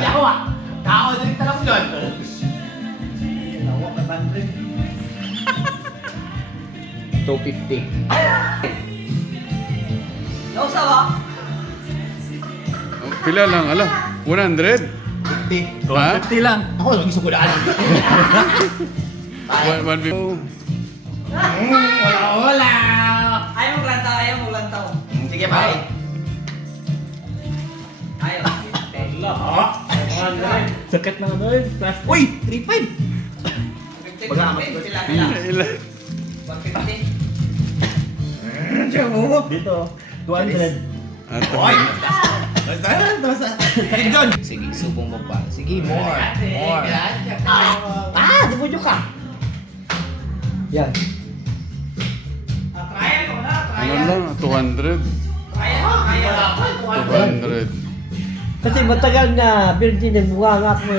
Yawa! Kao din talaga doon! Yawa, 500. 250. Nausa ba? Pila lang, ala. 100? 50. Ha? 50 lang. Ako, naging sukudaan. 150. Wala! Ayaw mo lantaw, ayaw mo lantaw. Sige, bye. Ayaw. Sakit na doon. Uy! 3.5! Baga, Sila. Ilan? 150. Dito. 200. Oy! Sige, John! Sige, subong mo pa. Sige, more. More. Di mo ka. Yan. Trial mo na, Ano lang? 200? Trial. 200. Kasi matagal na, virgin, bunga nga ako.